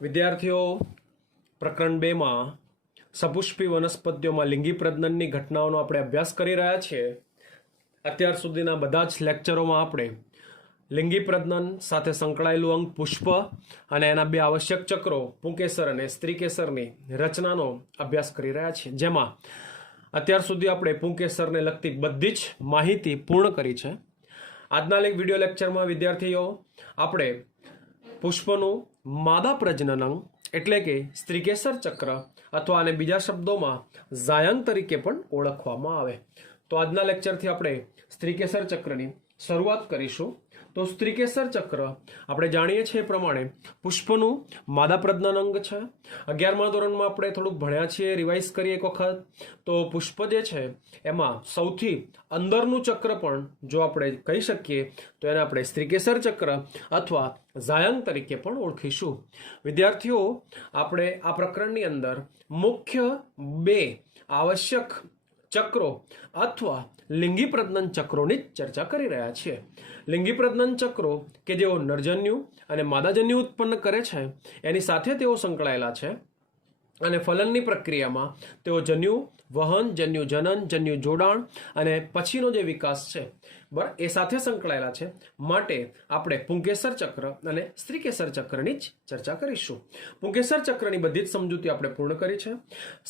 વિદ્યાર્થીઓ પ્રકરણ 2 માં સપુષ્પી વનસ્પતિઓમાં લિંગી પ્રજનનની ઘટનાઓનો આપણે અભ્યાસ કરી રહ્યા છીએ. અત્યાર સુધીના બધા જ લેક્ચરોમાં આપણે લિંગી પ્રજનન સાથે સંકળાયેલું અંગ પુષ્પ અને એના બે આવશ્યક ચક્રો પુંકેસર અને સ્ત્રીકેસરની રચનાનો અભ્યાસ કરી રહ્યા છીએ, જેમાં અત્યાર સુધી આપણે પુંકેસરને લગતી બધી જ માહિતી પૂર્ણ કરી છે. આજના વિડીયો લેક્ચરમાં વિદ્યાર્થીઓ આપણે પુષ્પનું માદા પ્રજનન અંગ એટલે કે સ્ત્રીકેસર ચક્ર અથવા આને બીજા શબ્દોમાં ઝાયંગ તરીકે પણ ઓળખવામાં આવે. તો આજના લેક્ચરથી આપણે સ્ત્રીકેસર ચક્રની શરૂઆત કરીશું. તો સ્ત્રીકેસર ચક્ર આપણે જાણીએ છીએ એ પ્રમાણે પુષ્પનું માદા પ્રજનન અંગ છે. 11મા ધોરણમાં આપણે થોડુંક ભણ્યા છીએ, રિવાઇઝ કરીએ એક વખત. તો પુષ્પ જે છે એમાં સૌથી અંદરનું ચક્ર પણ જો આપણે કહી શકીએ તો એને આપણે સ્ત્રીકેસર ચક્ર અથવા ઝાયંગ તરીકે પણ ઓળખીશું. વિદ્યાર્થીઓ, આપણે આ પ્રકરણની અંદર મુખ્ય બે આવશ્યક ચક્રો અથવા લિંગી પ્રજનન ચક્રોની જ ચર્ચા કરી રહ્યા છીએ. લિંગી પ્રજનન ચક્રો કે જેઓ નરજન્યુ અને માદાજન્યુ ઉત્પન્ન કરે છે એની સાથે તેઓ સંકળાયેલા છે અને ફલનની પ્રક્રિયામાં તેઓ જન્યુ વહન, જન્યુ જનન, જન્યુ જોડાણ અને પછીનો જે વિકાસ છે બરાબર એ સાથે સંકળાયેલા છે. માટે આપણે પુંકેસર ચક્ર અને સ્ત્રીકેસર ચક્રની જ ચર્ચા કરીશું. પુંકેસર ચક્રની બધી જ સમજૂતી આપણે પૂર્ણ કરી છે.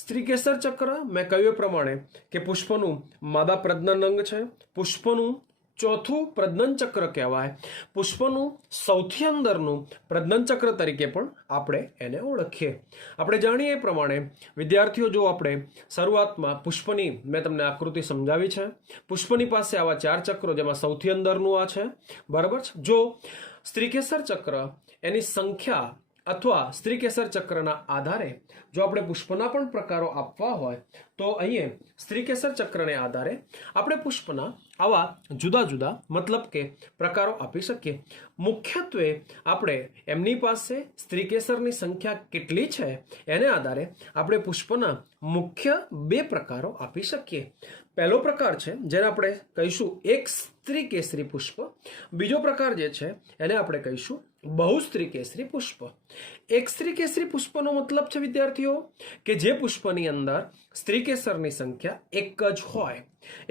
સ્ત્રીકેસર ચક્ર મેં કહ્યું એ પ્રમાણે કે પુષ્પનું માદા પ્રજનન અંગ છે. પુષ્પનું ચોથું પ્રજનન ચક્ર કહેવાય. પુષ્પનું સૌથી અંદરનું પ્રજનન ચક્ર તરીકે પણ આપણે એને ઓળખીએ. આપણે જાણીએ એ પ્રમાણે વિદ્યાર્થીઓ, જો આપણે શરૂઆતમાં પુષ્પની મેં તમને આકૃતિ સમજાવી છે. પુષ્પની પાસે આવા 4 ચક્રો, જેમાં સૌથી અંદરનું આ છે, બરાબર છે. જો સ્ત્રીકેસર ચક્ર એની સંખ્યા અથવા સ્ત્રીકેસર ચક્રના આધારે જો આપણે પુષ્પના પણ પ્રકારો આપવા હોય તો અહીંયા સ્ત્રીકેસર ચક્રને આધારે આપણે પુષ્પના આવા જુદા જુદા મતલબ કે પ્રકારો આપી શકીએ. મુખ્યત્વે આપણે એમની પાસે સ્ત્રીકેસરની સંખ્યા કેટલી છે એને આધારે આપણે પુષ્પના મુખ્ય 2 પ્રકારો આપી શકીએ. પહેલો પ્રકાર છે જેને આપણે કહીશું એક સ્ત્રીકેસરી પુષ્પ. બીજો પ્રકાર જે છે એને આપણે કહીશું બહુસ્ત્રીકેસરી પુષ્પ. એક સ્ત્રીકેસરી પુષ્પનો મતલબ છે વિદ્યાર્થીઓ કે જે પુષ્પની અંદર સ્ત્રીકેસરની સંખ્યા એક જ હોય.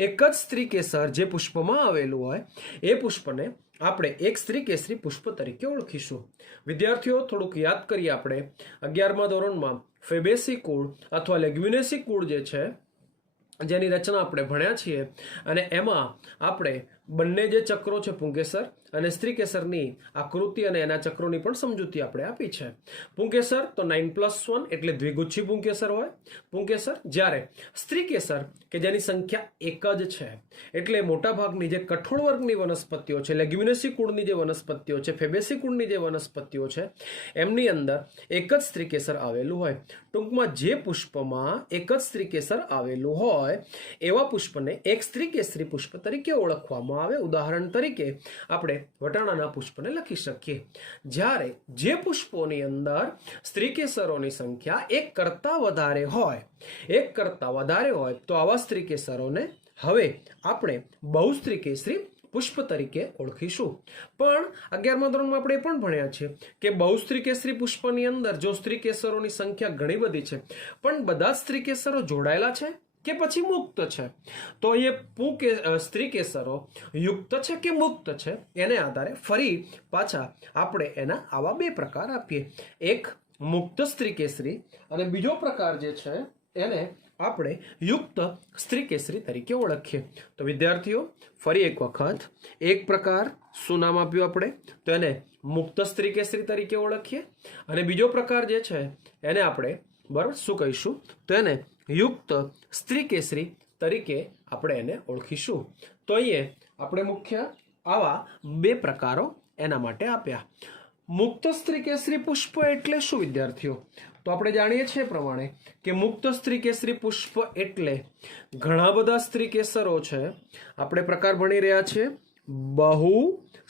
એક જ સ્ત્રીકેસર જે પુષ્પમાં આવેલું હોય એ પુષ્પને આપણે એક સ્ત્રીકેસરી પુષ્પ તરીકે ઓળખીશું. વિદ્યાર્થીઓ, થોડુંક યાદ કરીએ. આપણે 11મા ધોરણમાં ફેબેસી કુળ અથવા લેગ્યુમિનેસી કુળ જે છે જેની રચના આપણે ભણ્યા છીએ અને એમાં આપણે બંને જે ચક્રો છે પુંકેસર અને સ્ત્રીકેસરની આકૃતિ અને એના ચક્રોની પણ સમજૂતી આપણે આપી છે. પુંકેસર તો 9+1 એટલે દ્વિગુચ્છી પુંકેસર હોય પુંકેસર, જ્યારે સ્ત્રીકેસર કે જેની સંખ્યા એક જ છે એટલે મોટા ભાગની જે કઠોળ વર્ગની વનસ્પતિઓ છે, લેગ્યુમિનેસી કુળની જે વનસ્પતિઓ છે, ફેબેસી કુળની જે વનસ્પતિઓ છે એમની અંદર એક જ સ્ત્રીકેસર આવેલું હોય. ટૂંકમાં જે પુષ્પમાં એક જ સ્ત્રીકેસર આવેલું હોય એવા પુષ્પને એક સ્ત્રીકેસરી પુષ્પ તરીકે ઓળખવામાં આવે. ઉદાહરણ તરીકે આપણે વટાણાના પુષ્પને લખી શકીએ. જ્યારે જે પુષ્પોની અંદર સ્ત્રીકેસરોની સંખ્યા એક કરતા વધારે હોય તો આવા સ્ત્રીકેસરોને હવે આપણે બહુસ્ત્રીકેસરી પુષ્પ તરીકે ઓળખીશું. પણ 11મા ધોરણમાં આપણે એ પણ ભણ્યા છે કે બહુસ્ત્રીકેસરી પુષ્પની અંદર જો સ્ત્રીકેસરોની સંખ્યા ઘણી બધી છે પણ બધા જ સ્ત્રીકેસરો જોડાયેલા છે કે પછી મુક્ત છે, તો અહીંયા સ્ત્રીકેસરો યુક્ત છે કે મુક્ત છે એને આધારે ફરી પાછા આપણે એના આવા 2 પ્રકાર આપીએ. એક મુક્ત સ્ત્રીકેસરી અને બીજો પ્રકાર જે છે એને આપણે યુક્ત સ્ત્રીકેસરી તરીકે ઓળખીએ. તો વિદ્યાર્થીઓ, ફરી એક વખત એક પ્રકાર શું નામ આપ્યું આપણે? તો એને મુક્ત સ્ત્રીકેસરી તરીકે ઓળખીએ અને બીજો પ્રકાર જે છે એને આપણે બરાબર શું કહીશું? તો એને યુક્ત સ્ત્રીકેસરી તરીકે આપણે એને ઓળખીશું. તો અહીંયા આપણે મુખ્ય આવા 2 પ્રકારો એના માટે આપ્યા. મુક્ત સ્ત્રીકેસરી પુષ્પ એટલે શું વિદ્યાર્થીઓ? તો આપણે જાણીએ છીએ પ્રમાણે કે મુક્ત સ્ત્રીકેસરી પુષ્પ એટલે ઘણા બધા સ્ત્રીકેસરો છે. આપણે પ્રકાર ભણી રહ્યા છીએ બહુ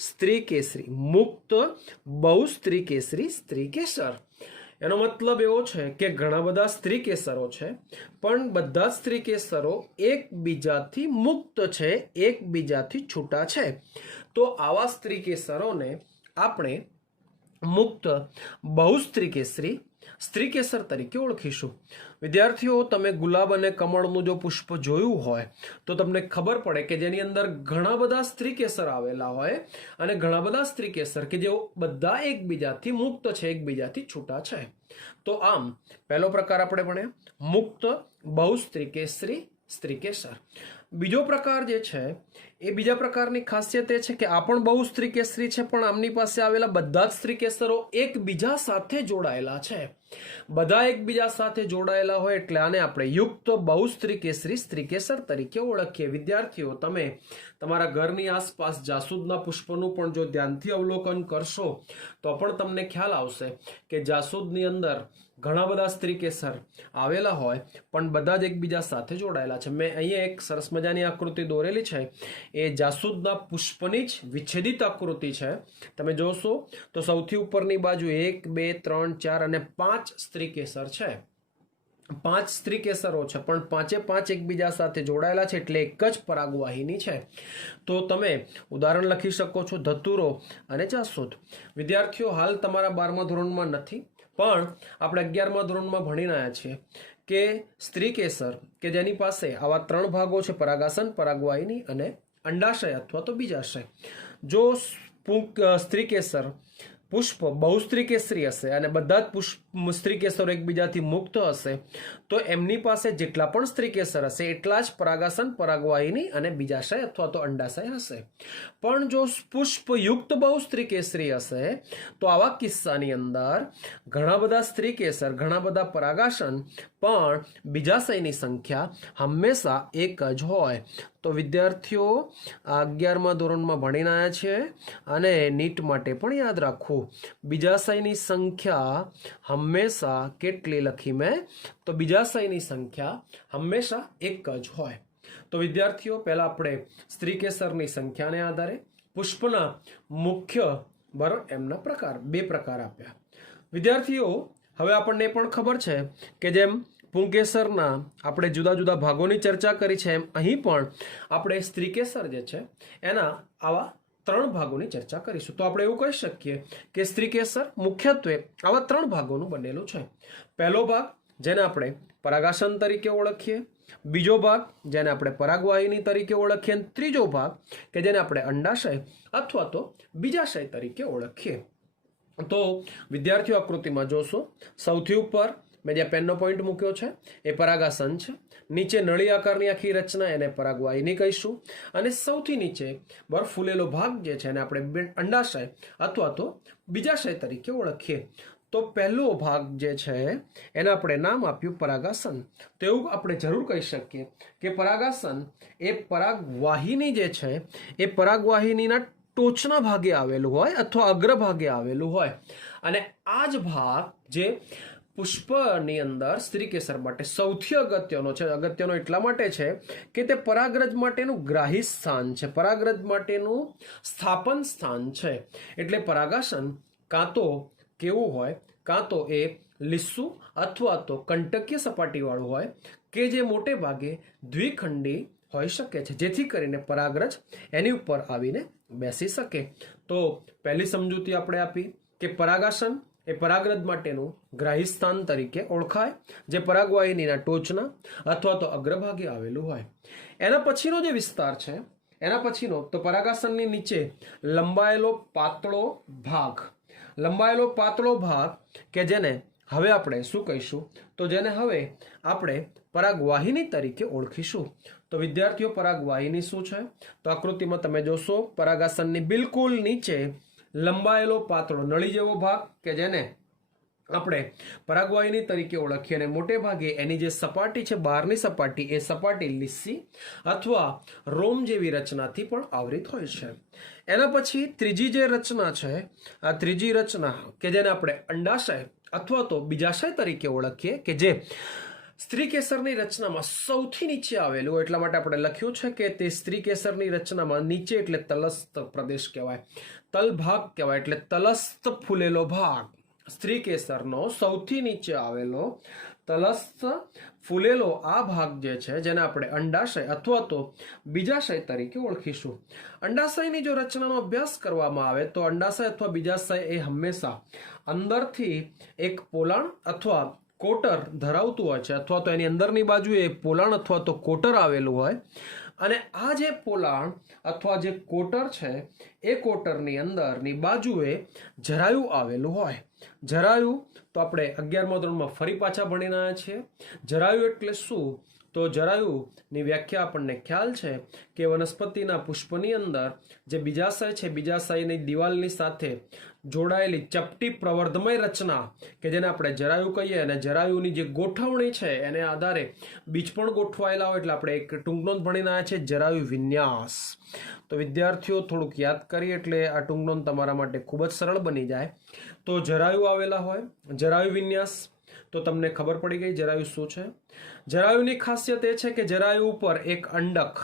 સ્ત્રીકેસરી, મુક્ત બહુસ્ત્રીકેસરી સ્ત્રીકેસર. એનો મતલબ એવો છે કે ઘણા બધા સ્ત્રીકેસરો છે પણ બધા સ્ત્રીકેસરો એકબીજાથી મુક્ત છે, એકબીજાથી છૂટા છે. તો આવા સ્ત્રીકેસરોને આપણે મુક્ત બહુસ્ત્રીકેસરી સ્ત્રીકેસર તરીકે ઓળખીશું. વિદ્યાર્થીઓ, તમે ગુલાબ અને કમળનું જો પુષ્પ જોયું હોય તો તમને ખબર પડે કે જેની અંદર ઘણા બધા સ્ત્રીકેસર આવેલા હોય અને ઘણા બધા સ્ત્રીકેસર કે જેઓ બધા એકબીજાથી મુક્ત છે, એકબીજાથી છૂટા છે. તો આમ પહેલો પ્રકાર આપણે ભણ્યા મુક્ત બહુસ્ત્રીકેસરી સ્ત્રીકેસર. બીજો પ્રકાર જે છે એ બીજા પ્રકારની ખાસિયત એ છે કે આ પણ બહુસ્ત્રીકેસરી છે, પણ આમની પાસે આવેલા બધા જ સ્ત્રીકેસરો એકબીજા સાથે જોડાયેલા છે. બધા એકબીજા સાથે જોડાયેલા હોય એટલે આને આપણે યુક્ત બહુસ્ત્રીકેસરી સ્ત્રીકેસર તરીકે ઓળખીએ. વિદ્યાર્થીઓ, તમે તમારા ઘરની આસપાસ જાસૂદના પુષ્પનું પણ જો ધ્યાનથી અવલોકન કરશો તો પણ તમને ખ્યાલ આવશે કે જાસૂદની અંદર ઘણા બધા સ્ત્રીકેસર આવેલા હોય પણ બધા જ એકબીજા સાથે જોડાયેલા છે. મેં અહીંયા એક સરસ મજાની આકૃતિ દોરેલી છે, એ જાસૂદના પુષ્પની જ વિચ્છેદિત આકૃતિ છે. તમે જોશો તો સૌથી ઉપરની બાજુ 1 2 3 4 અને 5 સ્ત્રીકેસર છે. 5 સ્ત્રીકેસરો છે પણ પાંચે પાંચ એકબીજા સાથે જોડાયેલા છે એટલે એક જ પરાગવાહિની છે. તો તમે ઉદાહરણ લખી શકો છો ધતુરો અને જાસૂદ. વિદ્યાર્થીઓ, હાલ તમારા 12મા ધોરણમાં નથી પણ આપણે 11મા ધોરણમાં ભણીને આવ્યા છીએ કે સ્ત્રીકેસર કે જેની પાસે આવા 3 ભાગો છે, પરાગાસન, પરાગવાહિની અને અંડાશય અથવા તો બીજાશય. જો સ્ત્રીકેસર પુષ્પ બહુસ્ત્રીકેસરી હશે અને બધા જ સ્ત્રીકેસરો એકબીજાથી મુક્ત હશે તો એમની પાસે જેટલા પણ સ્ત્રીકેસર હશે એટલા જ પરાગાસન, પરાગવાહિની અને બીજાશય અથવા તો અંડાશય હશે. પણ જો પુષ્પ યુક્ત બહુસ્ત્રીકેસરી હશે તો આવા કિસ્સાની અંદર ઘણા બધા સ્ત્રીકેસર, ઘણા બધા પરાગાસન પણ બીજાશયની સંખ્યા હંમેશા એક જ હોય. તો વિદ્યાર્થીઓ, આ 11મા ધોરણમાં ભણીને આવ્યા છે અને નીટ માટે પણ યાદ રાખવું. બીજાશયની સંખ્યા હંમેશા કેટલી લખી મેં? તો બીજાશયની સંખ્યા હંમેશા એક જ હોય. તો વિદ્યાર્થીઓ, પહેલા આપણે સ્ત્રીકેસરની સંખ્યાને આધારે પુષ્પના મુખ્ય બરાબર એમના પ્રકાર, 2 પ્રકાર આપ્યા. વિદ્યાર્થીઓ, હવે આપણને પણ ખબર છે કે જેમ પુંકેસરના આપણે જુદા જુદા ભાગોની ચર્ચા કરી છે એમ અહીં પણ આપણે સ્ત્રીકેસર જે છે એના આવા 3 ભાગોની ચર્ચા કરીશું. તો આપણે એવું કહી શકીએ કે સ્ત્રીકેસર મુખ્યત્વે આવા 3 ભાગોનું બનેલું છે. પહેલો ભાગ જેને આપણે પરાગાસન તરીકે ઓળખીએ, બીજો ભાગ જેને આપણે પરાગવાહિની તરીકે ઓળખીએ, અને ત્રીજો ભાગ કે જેને આપણે અંડાશય અથવા તો બીજાશય તરીકે ઓળખીએ. તો વિદ્યાર્થીઓ, આકૃતિમાં જોશો સૌથી ઉપર મેં જે પેનનો પોઈન્ટ મૂક્યો છે એ પરાગાસન છે. નીચે નળી આકારની આખી રચના એને પરાગવાહિની કહીશું અને સૌથી નીચે બરફ ફૂલેલો ભાગ જે છે એને આપણે અંડાશય અથવા તો બીજાશય તરીકે ઓળખીએ. તો પહેલો ભાગ જે છે એને આપણે નામ આપ્યું પરાગાસન. તો એવું આપણે જરૂર કહી શકીએ કે પરાગાસન એ પરાગવાહિની જે છે એ પરાગવાહિનીના ટોચના ભાગે આવેલું હોય અથવા અગ્રભાગે આવેલું હોય અને આ જ ભાગ જે પુષ્પની અંદર સ્ત્રીકેસર માટે સૌથી અગત્યનો છે. અગત્યનો એટલા માટે છે કે તે પરાગરજ માટેનું ગ્રાહી સ્થાન છે, પરાગરજ માટેનું સ્થાપન સ્થાન છે. એટલે પરાગાસન કાં તો કેવું હોય, કાં તો એ લીસું અથવા તો કંટકીય સપાટીવાળું હોય કે જે મોટે ભાગે દ્વિખંડી હોઈ શકે છે, જેથી કરીને પરાગરજ એની ઉપર આવીને બેસી શકે. તો પહેલી સમજૂતી આપણે આપી કે પરાગાસન એ પરાગરજ માટેનું ગ્રાહી સ્થાન તરીકે ઓળખાય જે પરાગવાહિનીના ટોચના અથવા તો અગ્રભાગે આવેલું હોય. એના પછીનો જે વિસ્તાર છે એના પછીનો તો પરાગાસનની નીચે લંબાયેલો પાતળો ભાગ કે જેને હવે આપણે શું કહીશું? તો જેને હવે આપણે પરાગવાહિની તરીકે ઓળખીશું. તો વિદ્યાર્થીઓ, પરાગવાહિની શું છે? તો આકૃતિમાં તમે જોશો પરાગાસનની બિલકુલ નીચે લંબાયેલો પાતળો નળી જેવો ભાગ કે જેને આપણે પરાગવાહિની તરીકે ઓળખીએ અને મોટે ભાગે એની જે સપાટી છે, બહારની સપાટી, એ સપાટી લીસી અથવા રોમ જેવી રચનાથી પણ આવરિત હોય છે. એના પછી ત્રીજી જે રચના છે, આ ત્રીજી રચના કે જેને આપણે અંડાશય અથવા તો બીજાશય તરીકે ઓળખીએ કે જે સ્ત્રીકેસરની રચનામાં સૌથી નીચે આવેલું, એટલા માટે આપણે લખ્યું છે કે તે સ્ત્રીકેસરની રચનામાં નીચે એટલે તલસ્થ પ્રદેશ કહેવાય, તલભાગ કહેવાય, એટલે તલસ્થ ફૂલેલો ભાગ સ્ત્રીકેસરનો સૌથી નીચે આવેલો તલસ્થ ફૂલેલો આ ભાગ જે છે જેને આપણે અંડાશય અથવા તો બીજાશય તરીકે ઓળખીશું. અંડાશયની જો રચનાનો અભ્યાસ કરવામાં આવે તો અંડાશય અથવા બીજાશય એ હંમેશા અંદરથી એક પોલાણ અથવા કોટર ધરાવતું હોય છે, અથવા તો એની અંદરની બાજુએ પોલાણ અથવા તો કોટર આવેલું હોય. અને આ જે પોલાણ અથવા જે કોટર છે એ કોટરની અંદરની બાજુએ જરાયું આવેલું હોય. જરાયું તો આપણે 11મા ધોરણમાં ફરી પાછા ભણીને આવ્યા છીએ. જરાયું એટલે શું? તો જરાયુની વ્યાખ્યા આપણને ખ્યાલ છે કે વનસ્પતિના પુષ્પની અંદર જે બીજાશય છે, બીજાશયની દિવાલની સાથે જોડાયેલી ચપટી પ્રવર્ધમય રચના કે જેને આપણે જરાયુ કહીએ, અને જરાયુની જે ગોઠવણી છે એને આધારે બીજ પણ ગોઠવાયેલા હોય, એટલે આપણે એક ટૂંક નોંધ ભણીને આવ્યા છે જરાયુ વિન્યાસ. તો વિદ્યાર્થીઓ થોડુંક યાદ કરીએ એટલે આ ટૂંક નોંધ તમારા માટે ખૂબ જ સરળ બની જાય. તો જરાયુ આવેલા હોય, જરાયુ વિન્યાસ, તો તમને ખબર પડી ગઈ જરાયુ શું છે. જરાયુની ખાસિયત એ છે કે જરાયુ ઉપર એક અંડક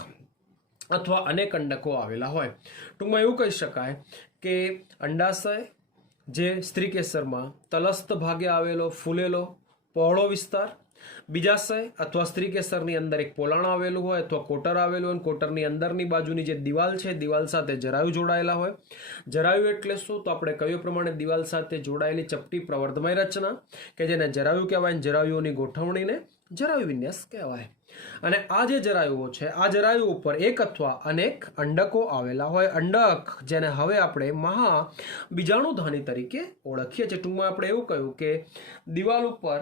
અથવા અનેક અંડકો આવેલા હોય. ટૂંકમાં એવું કહી શકાય કે અંડાશય જે સ્ત્રીકેસરમાં તલસ્થ ભાગે આવેલો ફૂલેલો પહોળો વિસ્તાર, બીજાશય અથવા સ્ત્રીકેસરની અંદર એક પોલાણ આવેલું હોય અથવા કોટર આવેલું હોય, કોટરની અંદરની બાજુની જે દિવાલ છે દિવાલ સાથે જરાયુ જોડાયેલા હોય. જરાયુ એટલે શું? તો આપણે કહ્યું પ્રમાણે દિવાલ સાથે જોડાયેલી ચપટી પ્રવર્ધમય રચના કે જેને જરાયુ કહેવાય. જરાયુઓની ગોઠવણીને જરાયુ વિન્યાસ કહેવાય. અને આ જે જરાયુઓ છે આ જરાયુ ઉપર એક અથવા અનેક અંડકો આવેલા હોય. અંડક જેને હવે આપણે મહા બીજાણુધાની તરીકે ઓળખીએ છીએ. ટૂંકમાં આપણે એવું કહ્યું કે દિવાલ ઉપર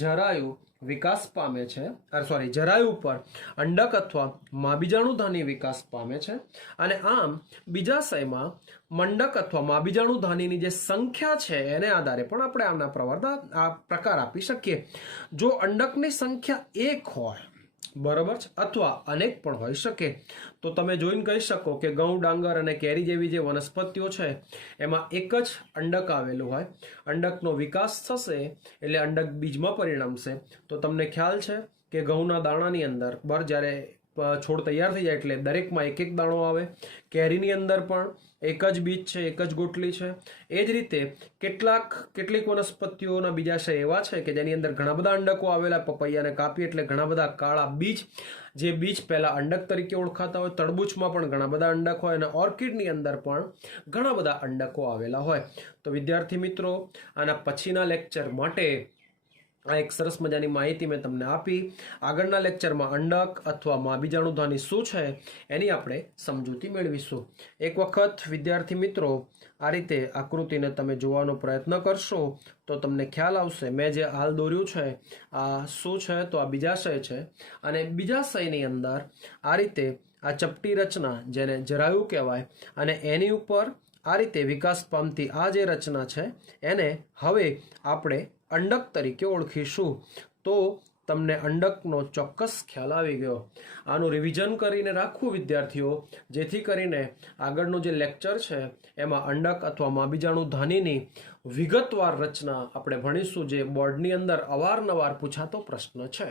જરાયુ વિકાસ પામે છે, જરાયુ ઉપર અંડક અથવા માબીજાણુધાની વિકાસ પામે છે. અને આમ બીજાશયમાં મંડક અથવા માબીજાણુધાનીની જે સંખ્યા છે એને આધારે પણ આપણે આના પ્રકાર આપી શકીએ. જો અંડકની સંખ્યા 1 હોય, બરાબર છે, અથવા અનેક પણ હોઈ શકે, તો તમે જોઈને કહી શકો કે ઘઉં, ડાંગર અને કેરી જેવી જે વનસ્પતિઓ છે એમાં એક જ અંડક આવેલું હોય. અંડકનો વિકાસ થશે એટલે અંડક બીજમાં પરિણમશે. તો તમને ખ્યાલ છે કે ઘઉંના દાણાની અંદર જ્યારે છોડ તૈયાર થઈ જાય એટલે દરેકમાં એક એક દાણો આવે. કેરીની અંદર પણ એક જ બીજ છે, એક જ ગોટલી છે. એ જ રીતે કેટલીક વનસ્પતિઓના બીજાશય એવા છે કે જેની અંદર ઘણા બધા અંડકો આવેલા. પપૈયાને કાપીએ એટલે ઘણા બધા કાળા બીજ, જે બીજ પહેલા અંડક તરીકે ઓળખાતા હોય. તરબૂચમાં પણ ઘણા બધા અંડક હોય, અને ઓર્કિડની અંદર પણ ઘણા બધા અંડકો આવેલા હોય. તો વિદ્યાર્થી મિત્રો, આના પછીના લેક્ચર માટે આ એક સરસ મજાની માહિતી મેં તમને આપી. આગળના લેક્ચરમાં અંડક અથવા માબીજાણુધાની શું છે એની આપણે સમજૂતી મેળવીશું. એક વખત વિદ્યાર્થી મિત્રો આ રીતે આકૃતિને તમે જોવાનો પ્રયત્ન કરશો તો તમને ખ્યાલ આવશે. મેં જે હાલ દોર્યું છે આ શું છે? તો આ બીજાશય છે. અને બીજાશયની અંદર આ રીતે આ ચપટી રચના જેને જરાયુ કહેવાય, અને એની ઉપર આ રીતે વિકાસ પામતી આ જે રચના છે એને હવે આપણે અંડક તરીકે ઓળખીશું. તો તમને અંડકનો ચોક્કસ ખ્યાલ આવી ગયો. આનું રિવિઝન કરીને રાખવું વિદ્યાર્થીઓ, જેથી કરીને આગળનું જે લેક્ચર છે એમાં અંડક અથવા માબીજાણુધાનીની વિગતવાર રચના આપણે ભણીશું, જે બોર્ડની અંદર અવારનવાર પૂછાતો પ્રશ્ન છે.